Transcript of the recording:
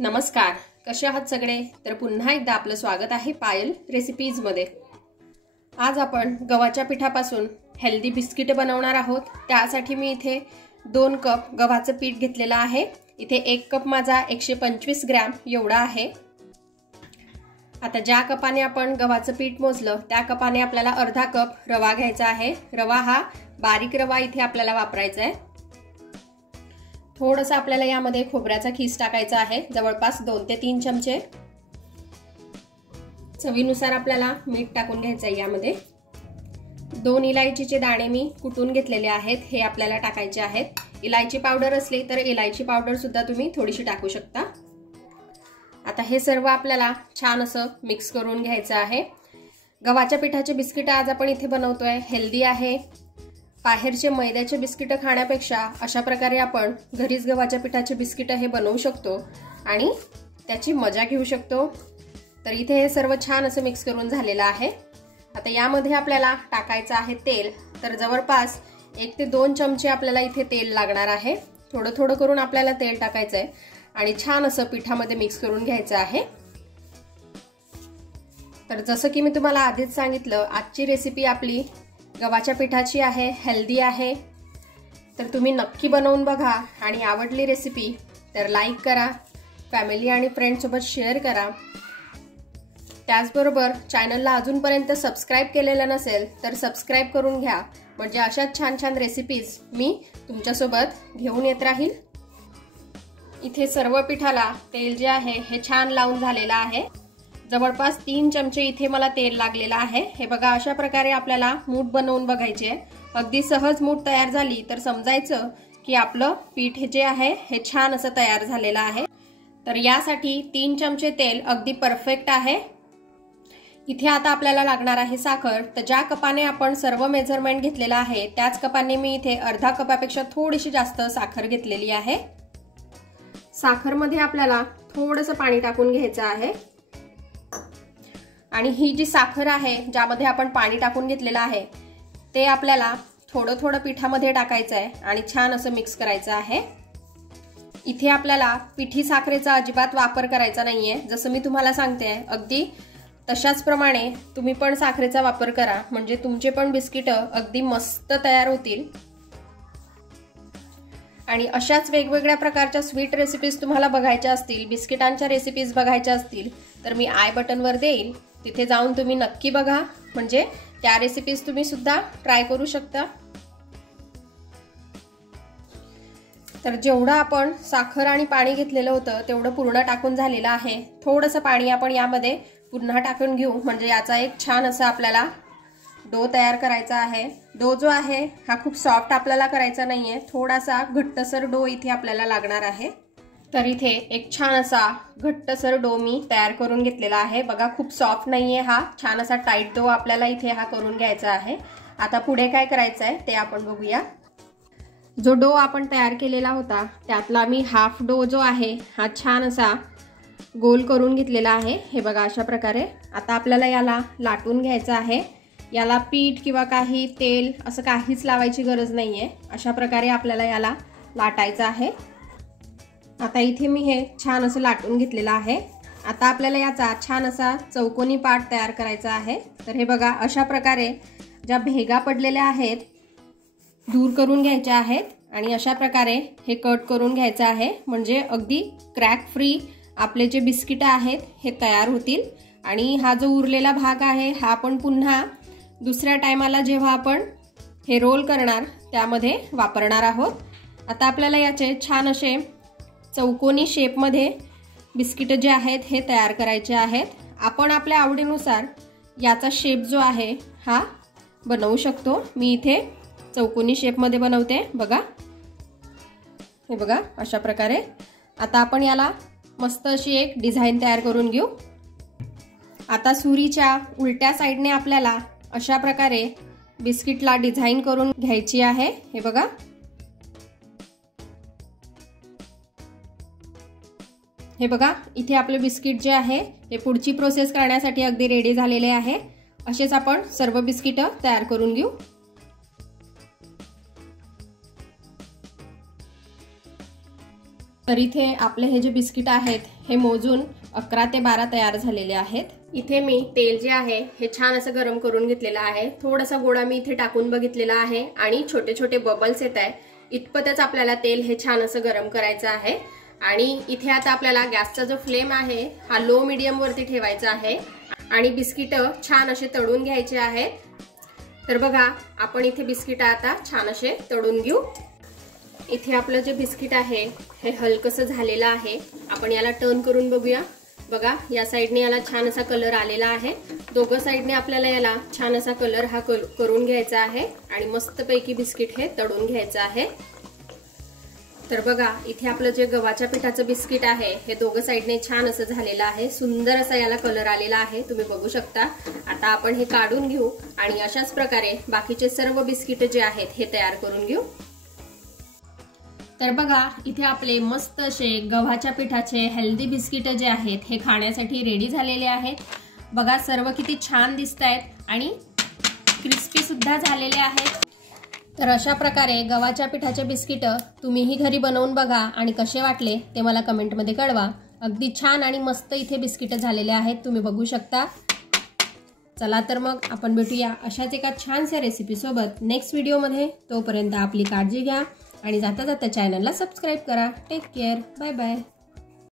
नमस्कार, कसे आहात सगळे? तर पुन्हा एकदा आपलं स्वागत आहे पायल रेसिपीज मध्ये। आज आपण गव्हाच्या पिठापासून हेल्दी बिस्किट बनवणार आहोत। त्यासाठी मी इथे 2 कप गव्हाचं पीठ घेतलेलं आहे। इथे 1 कप माझा 125 ग्रॅम एवढा आहे। आता ज्या कपाने आपण गव्हाचं पीठ मोजलं त्या कपाने आपल्याला अर्धा कप रवा घ्यायचा आहे। रवा हा बारीक रवा इथे आपल्याला वापरायचा आहे। थोडंसं आपल्याला यामध्ये खोबऱ्याचा खीस टाकायचा आहे, जवळपास 2 ते 3 चमचे। चवीनुसार आपल्याला मीठ टाकून घ्यायचं आहे। यामध्ये 2 इलायचीचे दाणे मी कुटून घेतलेले आहेत, हे आपल्याला टाकायचे आहेत। इलायची पावडर असली तर इलायची पावडर सुद्धा तुम्ही थोडीशी टाकू शकता। आता हे सर्व आपल्याला छान असं मिक्स करून घ्यायचं आहे। गव्हाच्या पिठाचे बिस्किट आज आपण इथे बनवतोय, हेल्दी आहे। बाहेरचे मैद्याचे बिस्किट खाण्यापेक्षा अशा प्रकारे आपण घरीच गव्हाच्या पिठाचे बिस्किट हे बनवू शकतो आणि त्याची मजा घेऊ शकतो। तर इथे हे सर्व छान असं मिक्स करून झालेलं आहे। आता यामध्ये आपल्याला टाकायचं आहे तेल। तर जवळपास 1 ते 2 चमचे आपल्याला इथे तेल लागणार आहे। थोडं थोडं करून आपल्याला तेल टाकायचं आहे आणि छान असं पिठामध्ये मिक्स करून घ्यायचं आहे। तर जसं की मी तुम्हाला आधीच सांगितलं, आजची रेसिपी आपली गव्हाच्या पिठाची आहे, हेल्दी आहे। तर तुम्ही नक्की बनवून बघा आणि आवडली रेसिपी तर लाईक करा, फॅमिली आणि फ्रेंड सोबत शेअर करा। त्याचबरोबर चॅनलला अजूनपर्यंत सबस्क्राइब केलेलं नसेल तर सबस्क्राइब करून घ्या, म्हणजे अशाच छान छान रेसिपीज मी तुमच्यासोबत घेऊन येत राहील। इथे सर्व पिठाला तेल जे आहे हे छान लावून झालेलं आहे। जवळपास 3 चमचे इथे मला तेल लागलेलं आहे। हे बघा, अशा प्रकारे आपल्याला मूठ बनवून बघायची आहे। अगदी सहज मूठ तयार झाली तर समजायचं की आपलं पीठ जे आहे हे छान असं तयार झालेलं आहे। तर यासाठी 3 चमचे तेल अगदी परफेक्ट आहे। इथे आता आपल्याला लागणार आहे साखर। तर ज्या कपाने आपण सर्व मेजरमेंट घेतलेलं आहे त्याच कपाने मी इथे अर्धा कपापेक्षा थोडीशी जास्त साखर घेतलेली आहे। साखरमध्ये आपल्याला थोडंसं पाणी टाकून घ्यायचं आहे आणि ही जी साखर आहे ज्यामध्ये आपण पाणी टाकून घेतलेलं आहे ते आपल्याला थोडं थोडं पिठामध्ये टाकायचं आहे आणि छान असं मिक्स करायचं आहे। इथे आपल्याला पिठी साखरेचा अजिबात वापर करायचा नाहीये। जसं मी तुम्हाला सांगते अगदी तशाच प्रमाणे तुम्ही पण साखरेचा वापर करा, म्हणजे तुमचे पण बिस्किट अगदी मस्त तयार होतील। आणि अशाच वेगवेगळ्या प्रकारच्या स्वीट रेसिपीज तुम्हाला बघायच्या असतील, बिस्किटांच्या रेसिपीज बघायच्या असतील तर मी आय बटनवर देईल, तिथे जाऊन तुम्ही नक्की बघा, म्हणजे त्या रेसिपीज तुम्ही सुद्धा ट्राय करू शकता। तर जेवढं आपण साखर आणि पाणी घेतलेलं होतं तेवढं पूर्ण टाकून झालेलं आहे। थोडंसं पाणी आपण यामध्ये पुन्हा टाकून घेऊ, म्हणजे याचा एक छान असा आपल्याला डो तयार करायचा आहे। डो जो आहे हा खूप सॉफ्ट आपल्याला करायचा नाहीये, थोडासा घट्टसर डो इथे आपल्याला लागणार आहे। तर इथे एक छान असा घट्टसर डो मी तयार करून घेतलेला आहे। बघा, खूप सॉफ्ट नाहीये हा, छान असा टाईट डो आपल्याला इथे हा करून घ्यायचा आहे। आता पुढे काय करायचं आहे ते आपण बघूया। जो डो आपण तयार केलेला होता त्यातला मी हाफ डो जो आहे हा छान असा गोल करून घेतलेला आहे। हे बघा, अशा प्रकारे आता आपल्याला याला लाटून घ्यायचं आहे। याला पीठ किंवा काही तेल असं काहीच लावायची गरज नाहीये। अशा प्रकारे आपल्याला याला लाटायचं आहे। आता इथे मी हे छान असं लाटून घेतलेलं आहे। आता आपल्याला याचा छान असा चौकोनी पार्ट तयार करायचा आहे। तर हे बघा, अशा प्रकारे ज्या भेगा पडलेल्या आहेत दूर करून घ्यायच्या आहेत आणि अशा प्रकारे हे कट करून घ्यायचं आहे, म्हणजे अगदी क्रॅक फ्री आपले जे बिस्किट आहेत हे तयार होतील। आणि हा जो उरलेला भाग आहे हा आपण पुन्हा दुसऱ्या टायमाला जेव्हा आपण हे रोल करणार त्यामध्ये वापरणार आहोत। आता आपल्याला याचे छान असे चौकोनी शेपमध्ये बिस्किट जे आहेत हे तयार करायचे आहेत। आपण आपल्या आवडीनुसार याचा शेप जो आहे हा बनवू शकतो। मी इथे चौकोनी शेपमध्ये बनवते, बघा, हे बघा, अशा प्रकारे। आता आपण याला मस्त अशी एक डिझाईन तयार करून घेऊ। आता सुरीच्या उलट्या साईडने आपल्याला अशा प्रकारे बिस्किटला डिझाईन करून घ्यायची आहे। हे बघा, हे बघा, इथे आपले बिस्किट जे आहे हे पुढची प्रोसेस करण्यासाठी अगदी रेडी झालेले आहे। असेच आपण सर्व बिस्किट तयार करून घेऊ। तर इथे आपले हे जे बिस्किट आहेत हे मोजून 11 ते 12 तयार झालेले आहेत. इथे मी तेल जे आहे हे छान असं गरम करून घेतलेलं आहे. थोडासा गोळा मी इथे टाकून बघितलेला आहे आणि छोटे छोटे बबल्स येत आहे. इतपतच आपल्याला तेल हे छान असं गरम करायचं आहे. आणि इथे आता आपल्याला गॅसचा जो फ्लेम आहे हा लो मीडियम वरती ठेवायचा आहे आणि बिस्किट छान असे तळून घ्यायचे आहेत. तर बघा आपण इथे बिस्किट आता छान असे तळून घेऊ. इथे आपलं जे बिस्किट आहे हे हलकसं झालेलं आहे. आपण याला टर्न करून बघूया. बघा या साइडने याला छान असा कलर आलेला आहे. दोघं साइडने आपल्याला याला छान असा कलर हा करून घ्यायचा आहे आणि मस्तपैकी बिस्किट हे तळून घ्यायचं आहे. तर बघा इथे आपलं जे गव्हाच्या पिठाचं बिस्किट आहे हे दोघं साइडने छान असं झालेलं आहे. सुंदर असा याला कलर आलेला आहे, तुम्ही बघू शकता. आता आपण हे काढून घेऊ आणि अशाच प्रकारे बाकीचे सर्व बिस्किट जे आहेत हे तयार करून घेऊ. तर बघा इथे आपले मस्त असे गव्हाच्या पिठाचे हेल्दी बिस्किट जे आहेत हे खाण्यासाठी रेडी झालेले आहेत. बघा सर्व किती छान दिसतायत आणि क्रिस्पी सुद्धा झालेले आहेत. तर अशा प्रकारे गव्हाच्या पिठाचे बिस्किट तुम्हीही घरी बनवून बघा आणि कसे वाटले ते मला कमेंटमध्ये कळवा. अगदी छान आणि मस्त इथे बिस्किट झालेले आहेत, तुम्ही बघू शकता. चला तर मग आपण भेटूया अशाच एका छानशा रेसिपी सोबत नेक्स्ट व्हिडिओमध्ये. तोपर्यंत आपली काळजी घ्या आणि जाता जाता चॅनलला सबस्क्राईब करा. Take care. Bye bye.